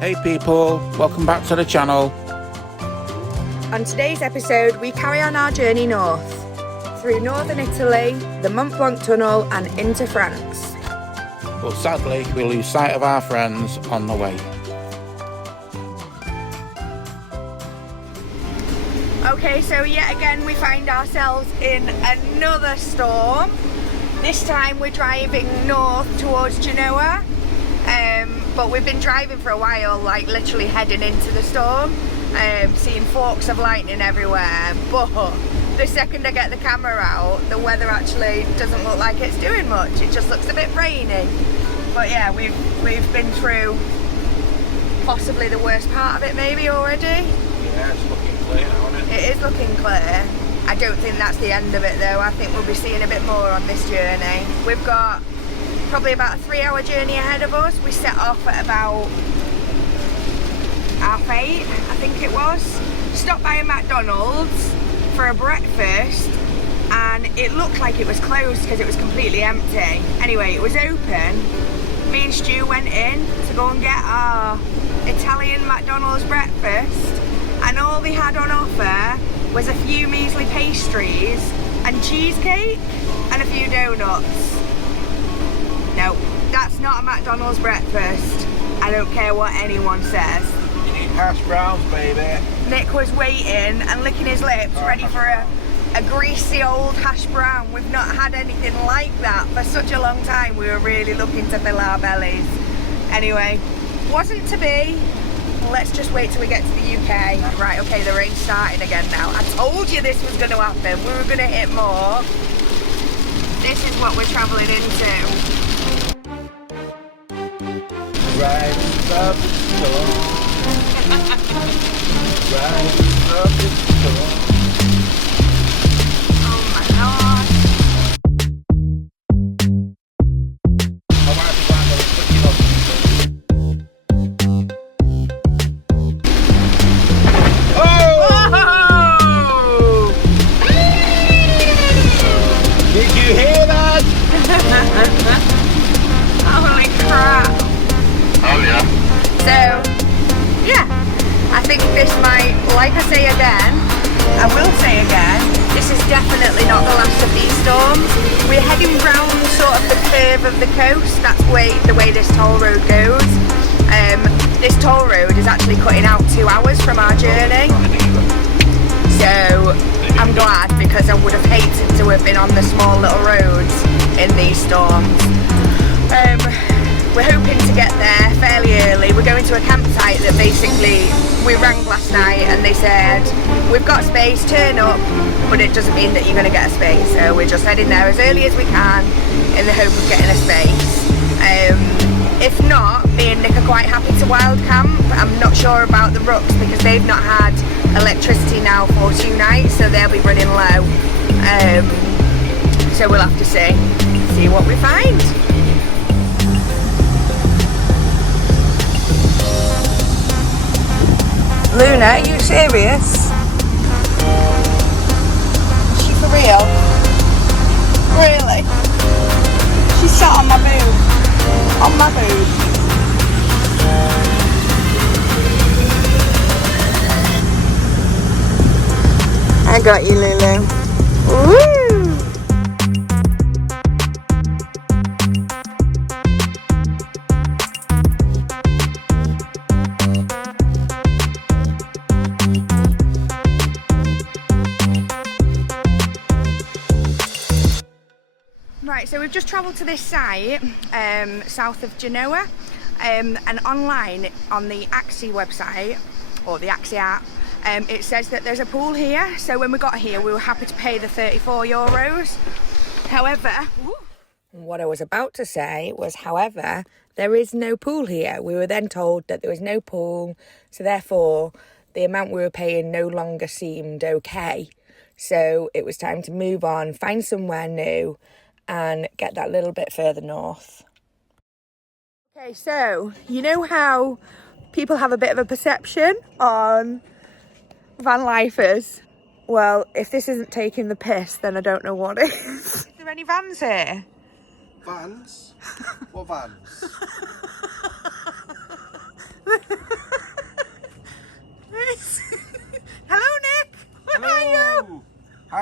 Hey people, welcome back to the channel. On today's episode, we carry on our journey north, through northern Italy, the Mont Blanc Tunnel and into France. But sadly, we lose sight of our friends on the way. Okay, so yet again we find ourselves in another storm. This time we're driving north towards Genoa, but we've been driving for a while, like literally heading into the storm, seeing forks of lightning everywhere. But the second I get the camera out, the weather actually doesn't look like it's doing much. It just looks a bit rainy. But yeah, we've been through possibly the worst part of it maybe already. Yeah, it's looking clear now, isn't it? It is looking clear. I don't think that's the end of it though. I think we'll be seeing a bit more on this journey. We've got probably about a 3-hour journey ahead of us. We set off at about 8:30, I think it was. Stopped by a McDonald's for a breakfast and it looked like it was closed because it was completely empty. Anyway, it was open. Me and Stu went in to go and get our Italian McDonald's breakfast, and all they had on offer was a few measly pastries and cheesecake and a few donuts. No, that's not a McDonald's breakfast. I don't care what anyone says. You need hash browns, baby. Nick was waiting and licking his lips, ready for a greasy old hash brown. We've not had anything like that for such a long time. We were really looking to fill our bellies. Anyway, wasn't to be. Let's just wait till we get to the UK. Right, okay, the rain's starting again now. I told you this was going to happen. We were going to hit more. This is what we're travelling into. Rise up the storm. Rise up the storm. Oh my god. Holy crap. Oh yeah. So, yeah, I think this might, like I say again, I will say again, this is definitely not the last of these storms. We're heading round sort of the curve of the coast. That's the way this toll road goes. This toll road is actually cutting out 2 hours from our journey. So I'm glad, because I would have hated to have been on the small little roads in these storms. We're hoping to get there fairly early. We're going to a campsite that basically we rang last night and they said, we've got space, turn up, but it doesn't mean that you're going to get a space. So we're just heading there as early as we can in the hope of getting a space. If not, me and Nick are quite happy to wild camp. I'm not sure about the rucks because they've not had electricity now for 2 nights, so they'll be running low. So we'll have to see what we find. Luna, are you serious? Is she for real? Really? She sat on my boob. On my boob. I got you, Lulu. Woo! Right, so we've just travelled to this site south of Genoa, and online on the Axi website, or the Axi app, it says that there's a pool here. So when we got here we were happy to pay the €34. However, what I was about to say was, however, there is no pool here. We were then told that there was no pool, so therefore the amount we were paying no longer seemed okay. So it was time to move on, find somewhere new and get that little bit further north. Okay, so you know how people have a bit of a perception on Vanlifers? Well, if this isn't taking the piss, then I don't know what is. Are there any vans here? Vans? What vans?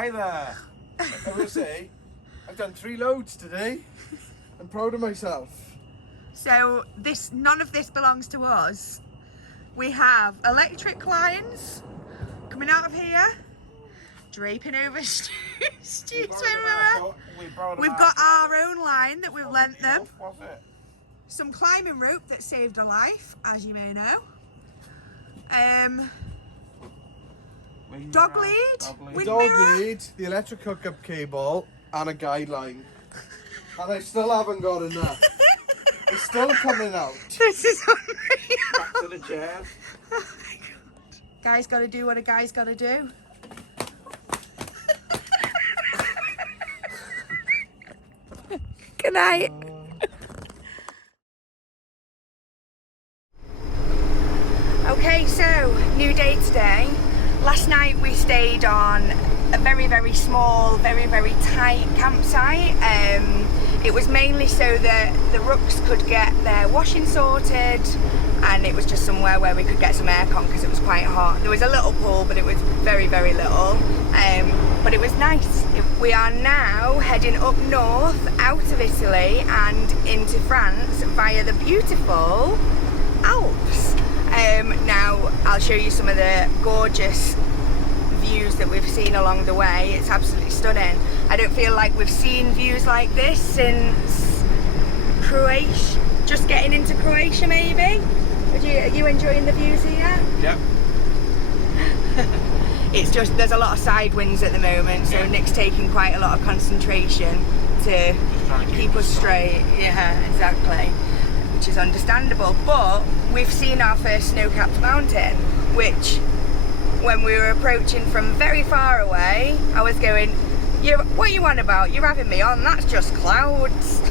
Hi there. I will say, I've done 3 loads today. I'm proud of myself. So none of this belongs to us. We have electric lines coming out of here, draping over Stu's swim mirror. We've got our own line that we've lent them. Some climbing rope that saved a life, as you may know. Dog lead, Dog lead, the electric hookup cable, and a guideline. And I still haven't got enough. It's still coming out. This is unreal. Back to the chair. Oh my god. Guy's gotta do what a guy's gotta do. Good night. Okay, so new day today. Last night we stayed on a very, very small, very, very tight campsite. It was mainly so that the rooks could get their washing sorted, and it was just somewhere where we could get some aircon because it was quite hot. There was a little pool, but it was very, very little. But it was nice. We are now heading up north, out of Italy and into France via the beautiful Alps. Now I'll show you some of the gorgeous views that we've seen along the way. It's absolutely stunning. I don't feel like we've seen views like this since Croatia, just getting into Croatia maybe. Are you enjoying the views here? Yep. It's just, there's a lot of side winds at the moment, so Nick's taking quite a lot of concentration to keep us straight. Yeah, exactly. Which is understandable, but we've seen our first snow-capped mountain, which when we were approaching from very far away, I was going, what are you on about? You're having me on, that's just clouds.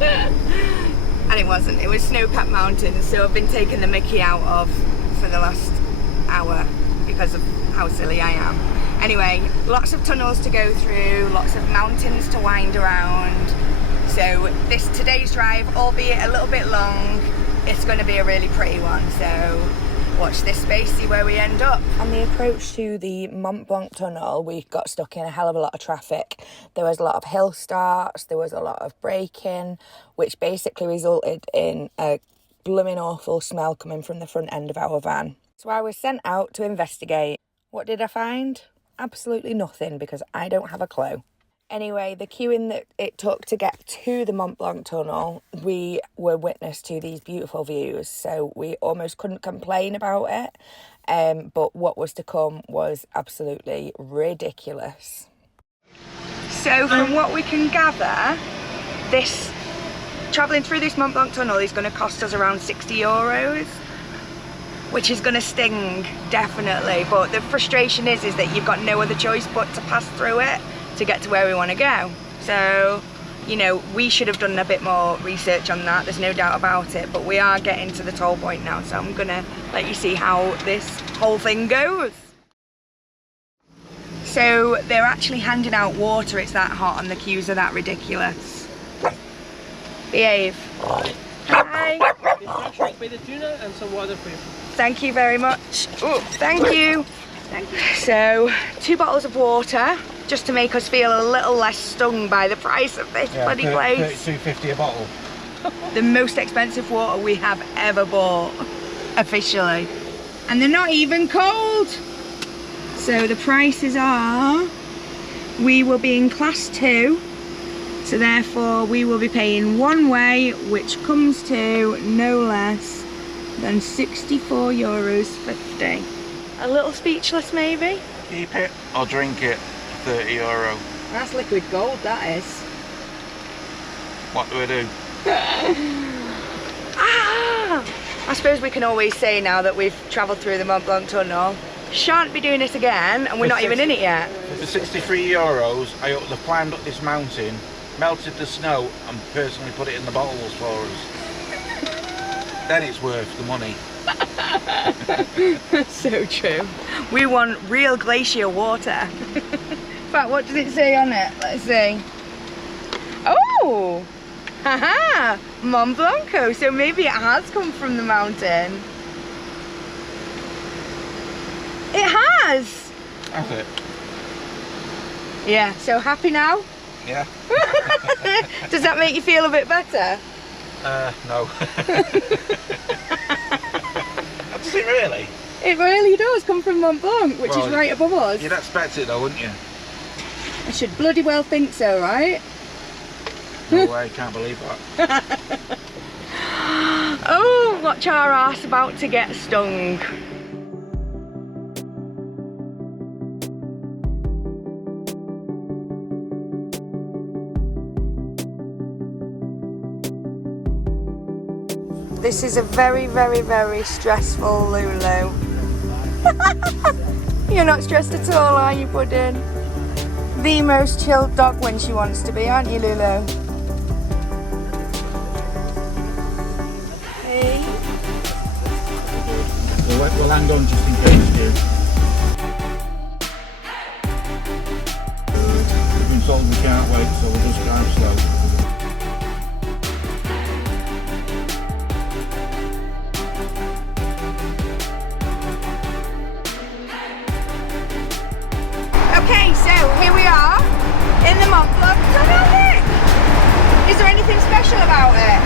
And it wasn't, it was snow-capped mountains, so I've been taking the mickey out of for the last hour because of how silly I am. Anyway, lots of tunnels to go through, lots of mountains to wind around. So today's drive, albeit a little bit long, it's going to be a really pretty one. So watch this space, see where we end up. On the approach to the Mont Blanc Tunnel, we got stuck in a hell of a lot of traffic. There was a lot of hill starts, there was a lot of braking, which basically resulted in a blooming awful smell coming from the front end of our van. So I was sent out to investigate. What did I find? Absolutely nothing, because I don't have a clue. Anyway, the queuing that it took to get to the Mont Blanc Tunnel, we were witness to these beautiful views, so we almost couldn't complain about it. But what was to come was absolutely ridiculous. So from what we can gather, travelling through this Mont Blanc Tunnel is going to cost us around €60, which is going to sting, definitely. But the frustration is that you've got no other choice but to pass through it to get to where we want to go. So, you know, we should have done a bit more research on that, there's no doubt about it, but we are getting to the toll point now, so I'm gonna let you see how this whole thing goes. So they're actually handing out water, it's that hot and the queues are that ridiculous. Behave. Hi. With the tuna and some water for you. Thank you very much. Oh, thank you. Thank you. So 2 bottles of water, just to make us feel a little less stung by the price of this bloody place. £32.50 a bottle. The most expensive water we have ever bought, officially. And they're not even cold. So the prices are, we will be in class 2, so therefore we will be paying one way, which comes to no less than €64.50. A little speechless maybe? Keep it or drink it, €30. That's liquid gold, that is. What do we do? I suppose we can always say now that we've travelled through the Mont Blanc Tunnel, shan't be doing it again, and we're not even in it yet. For €63, I would have climbed up this mountain, melted the snow, and personally put it in the bottles for us. Then it's worth the money. So true. We want real glacier water. In fact, what does it say on it? Let's see. Oh! Haha! Mont Blanco, so maybe it has come from the mountain. It has! That's it. Yeah, so happy now? Yeah. Does that make you feel a bit better? No. Does it really? It really does come from Mont Blanc, which is right above us. You'd expect it though, wouldn't you? I should bloody well think so, right? No way, can't believe that. Oh, watch our arse about to get stung. This is a very, very, very stressful Lulu. You're not stressed at all, are you, Puddin'? The most chilled dog when she wants to be, aren't you, Lulu? Hey. We'll hang on just in case, dude. We've been told we can't wait, so we'll just drive slow. Okay, so here we are in the Mont Blanc Tunnel. Is there anything special about it?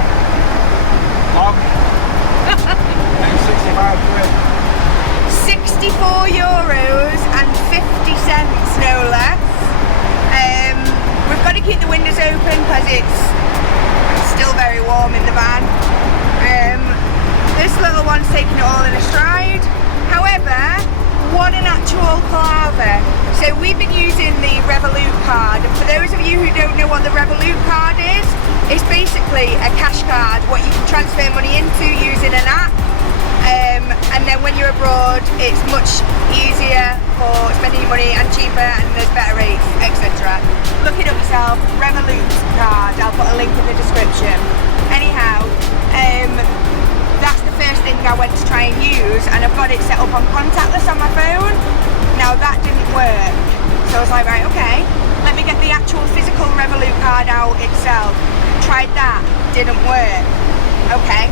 And 65 quid. €64.50, no less. We've got to keep the windows open because it's still very warm in the van. This little one's taking it all in a stride. However, what an actual palaver. So we've been using the Revolut card, and for those of you who don't know what the Revolut card is, it's basically a cash card, what you can transfer money into using an app, and then when you're abroad it's much easier for spending your money and cheaper, and there's better rates, etc. Look it up yourself, Revolut card, I'll put a link in the description. Anyhow, that's the first thing I went to try and use, and I've got it set up on contactless on my phone. Now that didn't work, so I was like, right, okay, let me get the actual physical Revolut card out itself. Tried that, didn't work. Okay,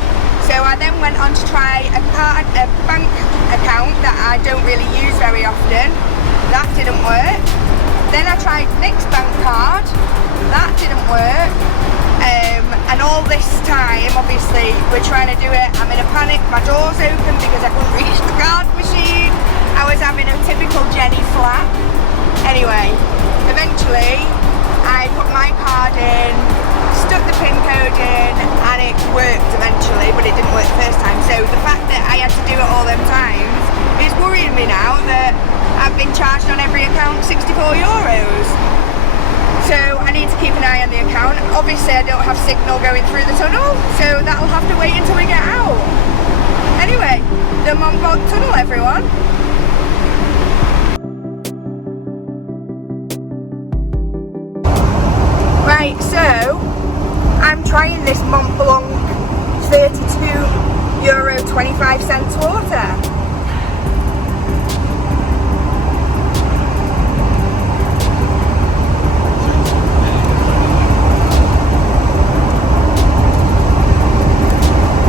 so I then went on to try a bank account that I don't really use very often. That didn't work. Then I tried Nick's bank card. That didn't work. And all this time, obviously, we're trying to do it. I'm in a panic. My door's open because I couldn't reach the card machine. I was having a typical Jenny flap. Anyway, eventually, I put my card in, stuck the PIN code in, and it worked eventually, but it didn't work the first time. So the fact that I had to do it all them times is worrying me now that I've been charged on every account €64. So I need to keep an eye on the account. Obviously I don't have signal going through the tunnel, so that'll have to wait until we get out. Anyway, the Mont Blanc Tunnel, everyone. Right, so I'm trying this Mont Blanc €32.25 water.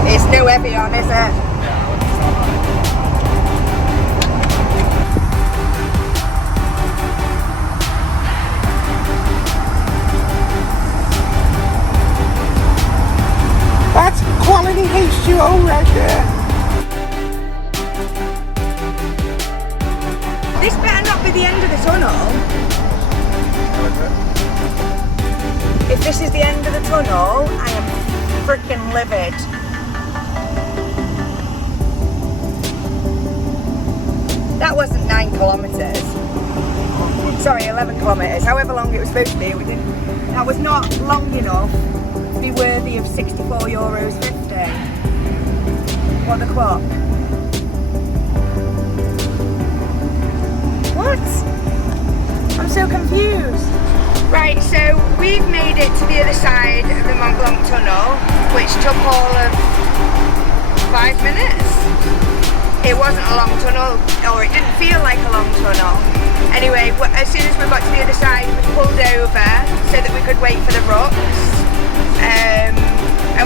It's no Evian, is it? That's quality H2O right there. This better not be the end of the tunnel. If this is the end of the tunnel, I am freaking livid. That wasn't 9 kilometres. Sorry, 11 kilometres. However long it was supposed to be, that was not long enough to be worthy of €64.50. What the clock? What? I'm so confused. Right, so we've made it to the other side of the Mont Blanc Tunnel, which took all of 5 minutes. It wasn't a long tunnel, or it didn't feel like a long tunnel. Anyway, as soon as we got to the other side, we pulled over so that we could wait for the rocks. And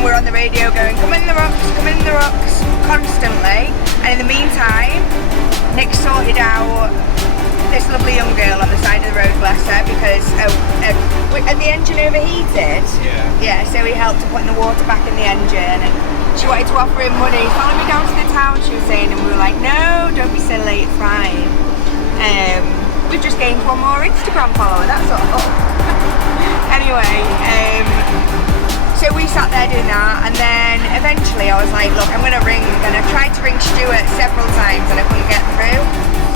we're on the radio going, come in the rocks, constantly. And in the meantime, Nick sorted out this lovely young girl on the side of the road, bless her, because had the engine overheated? Yeah, so he helped to put the water back in the engine, and she wanted to offer him money. Follow me down to the town, she was saying, and we were like, no, don't be silly, it's fine. We've just gained one more Instagram follower, that's all. Anyway, so we sat there doing that, and then eventually I was like, look, I'm gonna ring, and I tried to ring Stuart several times and I couldn't get through.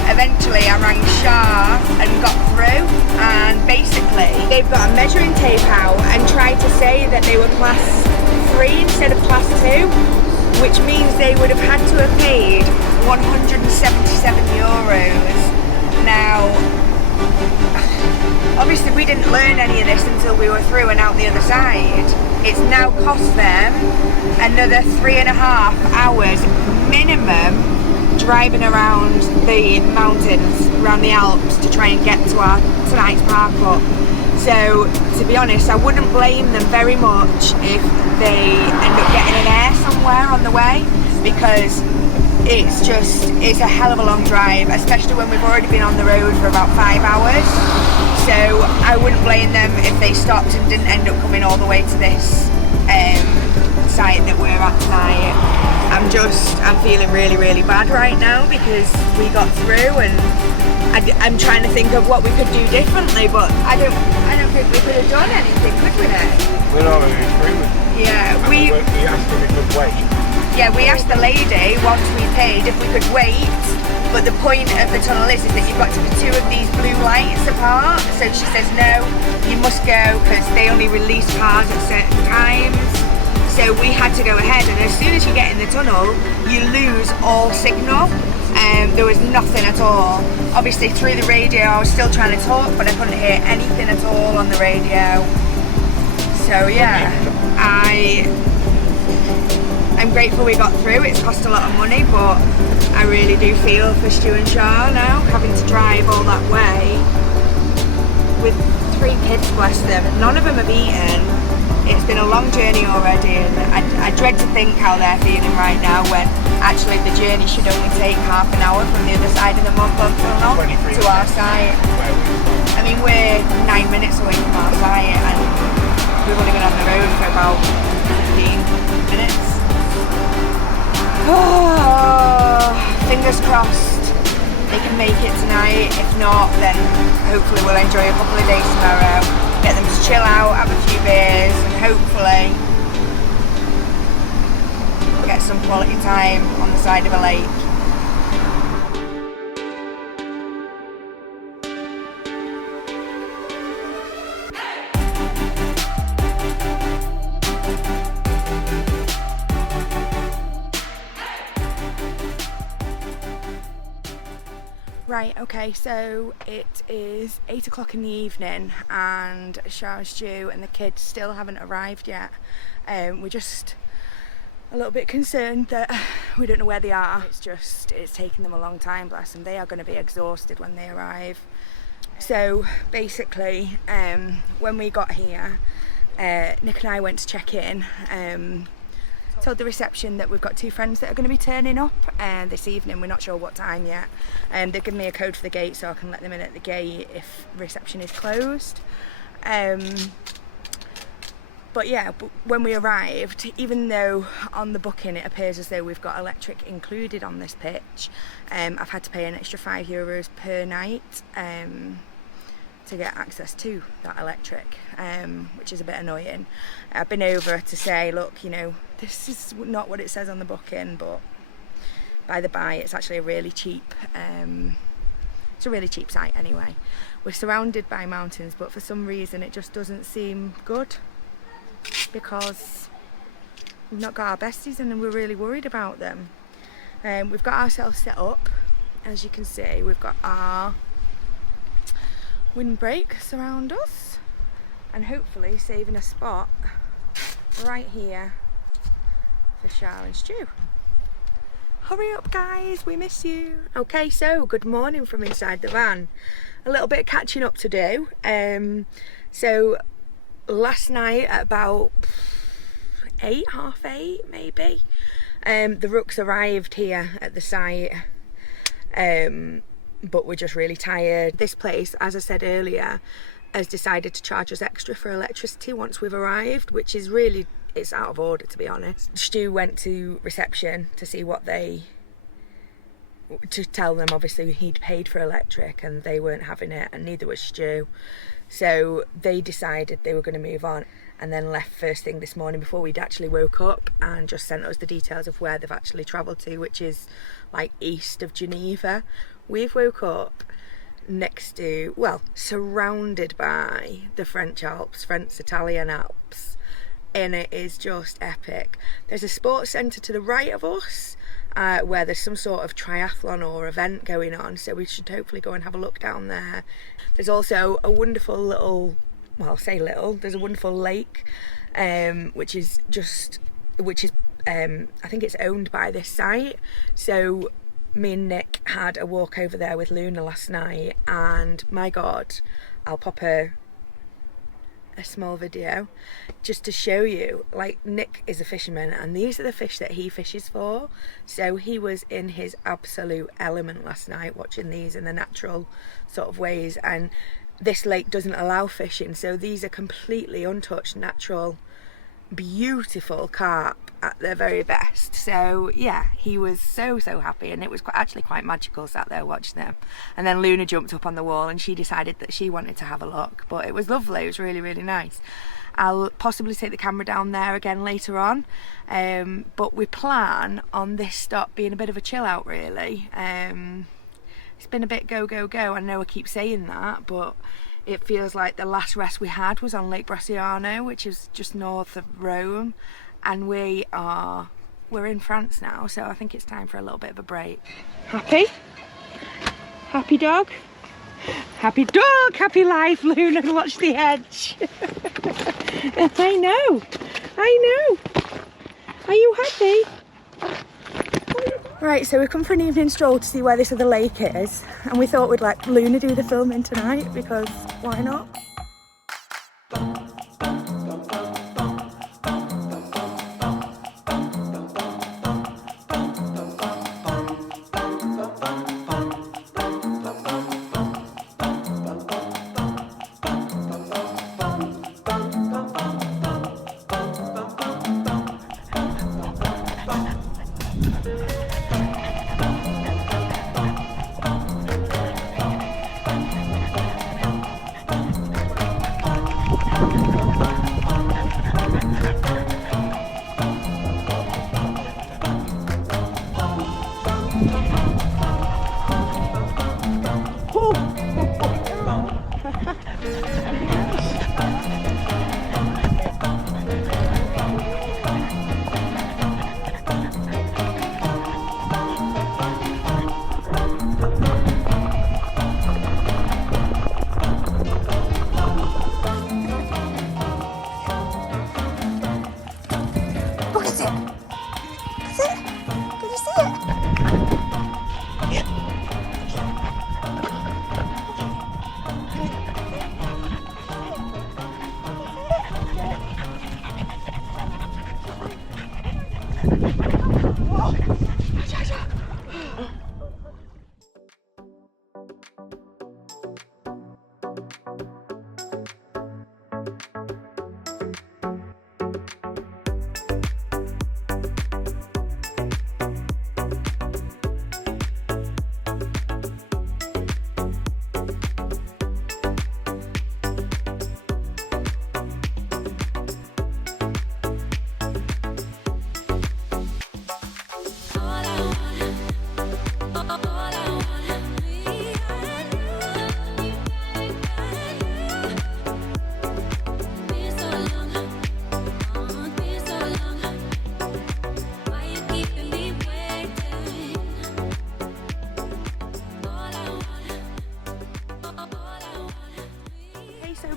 Eventually I rang Shah and got through, and basically they've got a measuring tape out and tried to say that they were class 3 instead of class 2, which means they would have had to have paid €177. Now, obviously we didn't learn any of this until we were through and out the other side. It's now cost them another 3.5 hours minimum driving around the mountains, around the Alps, to try and get to our tonight's park up. So, to be honest, I wouldn't blame them very much if they end up getting an air somewhere on the way, because it's a hell of a long drive, especially when we've already been on the road for about 5 hours. So I wouldn't blame them if they stopped and didn't end up coming all the way to this site that we're at tonight. I'm feeling really, really bad right now because we got through, and I'm trying to think of what we could do differently, but I don't think we could have done anything, could we? We're already through. Yeah, we asked if we could wait. Yeah, we asked the lady once we paid if we could wait, but the point of the tunnel is that you've got to be 2 of these blue lights apart. So she says no, you must go, because they only release cars at certain times. So we had to go ahead, and as soon as you get in the tunnel, you lose all signal. There was nothing at all. Obviously through the radio I was still trying to talk, but I couldn't hear anything at all on the radio. So yeah, I'm grateful we got through. It's cost a lot of money, but I really do feel for Stu and Shah now, having to drive all that way with 3 kids, bless them. None of them have eaten. It's been a long journey already, and I dread to think how they're feeling right now, when actually the journey should only take half an hour from the other side of the Mont Blanc Tunnel to our site. I mean, we're 9 minutes away from our site, and we've only been on the road for about 15 minutes. Oh, fingers crossed they can make it tonight. If not, then hopefully we'll enjoy a couple of days tomorrow, get them to chill out, have a few beers, and hopefully get some quality time on the side of a lake. Right, okay, so it is 8 o'clock in the evening, and Shah and Stu and the kids still haven't arrived yet. We're just a little bit concerned that we don't know where they are. It's taking them a long time, bless them. They are going to be exhausted when they arrive. So basically, when we got here, Nick and I went to check in. Told the reception that we've got 2 friends that are going to be turning up this evening. We're not sure what time yet. They've given me a code for the gate, so I can let them in at the gate if reception is closed. But yeah, when we arrived, even though on the booking it appears as though we've got electric included on this pitch, I've had to pay an extra €5 per night to get access to that electric, which is a bit annoying. I've been over to say, look, you know, this is not what it says on the booking, but by the by, it's actually a really cheap, it's a really cheap site anyway. We're surrounded by mountains, but for some reason it just doesn't seem good, because we've not got our besties and we're really worried about them. We've got ourselves set up, as you can see. We've got our windbreak around us, and hopefully saving a spot right here for Shah and Stu. Hurry up guys, we miss you. Okay, so good morning from inside the van. A little bit of catching up to do. So last night at about 8, half 8 maybe, the Rooks arrived here at the site. but we're just really tired. This place, as I said earlier, has decided to charge us extra for electricity once we've arrived, which is really, it's out of order, to be honest. Stu went to reception to see what to tell them obviously he'd paid for electric, and they weren't having it, and neither was Stu. So they decided they were going to move on, and then left first thing this morning before we'd actually woke up, and just sent us the details of where they've actually travelled to, which is like east of Geneva. We've woke up next to, well, surrounded by the French Alps, French-Italian Alps, and it is just epic. There's a sports centre to the right of us, where there's some sort of triathlon or event going on, so we should hopefully go and have a look down there. There's also a wonderful little, well, say little, there's a wonderful lake, which is I think it's owned by this site. So me and Nick had a walk over there with Luna last night, and my God, I'll pop a small video just to show you. Like, Nick is a fisherman, and these are the fish that he fishes for, so he was in his absolute element last night watching these in the natural sort of ways. And this lake doesn't allow fishing, so these are completely untouched, natural, beautiful carp at their very best. So yeah, he was so happy, and it was actually quite magical sat there watching them. And then Luna jumped up on the wall and she decided that she wanted to have a look, but it was lovely. It was really nice. I'll possibly take the camera down there again later on, but we plan on this stop being a bit of a chill out, really. It's been a bit go. I know I keep saying that, but it feels like the last rest we had was on Lake Bracciano, which is just north of Rome, and we're in France now, so I think it's time for a little bit of a break. Happy? Happy dog? Happy dog, happy life, Luna, watch the edge. I know. Are you happy? Right, so we've come for an evening stroll to see where this other lake is, and we thought we'd let Luna do the filming tonight, because why not?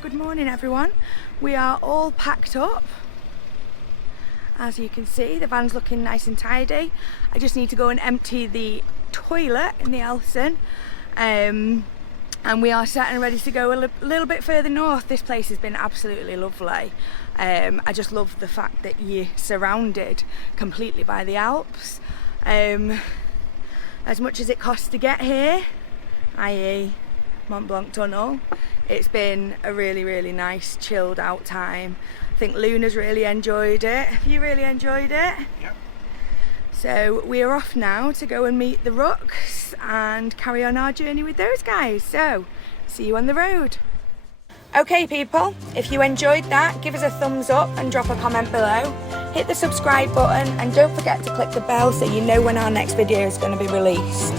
Good morning everyone. We are all packed up. As you can see, the van's looking nice and tidy. I just need to go and empty the toilet in the Elson, and we are set and ready to go a little bit further north. This place has been absolutely lovely. I just love the fact that you're surrounded completely by the Alps. As much as it costs to get here, i.e. Mont Blanc Tunnel. It's been a really nice chilled out time. I think Luna's really enjoyed it. Have you really enjoyed it? Yep. So we are off now to go and meet the Rooks and carry on our journey with those guys. So see you on the road. Okay people, if you enjoyed that, give us a thumbs up and drop a comment below. Hit the subscribe button and don't forget to click the bell so you know when our next video is going to be released.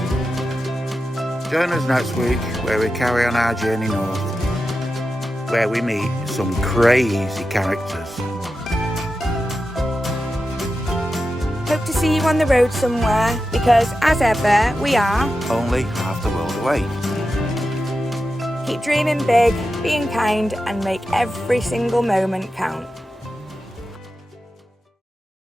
Join us next week where we carry on our journey north, where we meet some crazy characters. Hope to see you on the road somewhere because, as ever, we are Only half the world away. Keep dreaming big, being kind, and make every single moment count.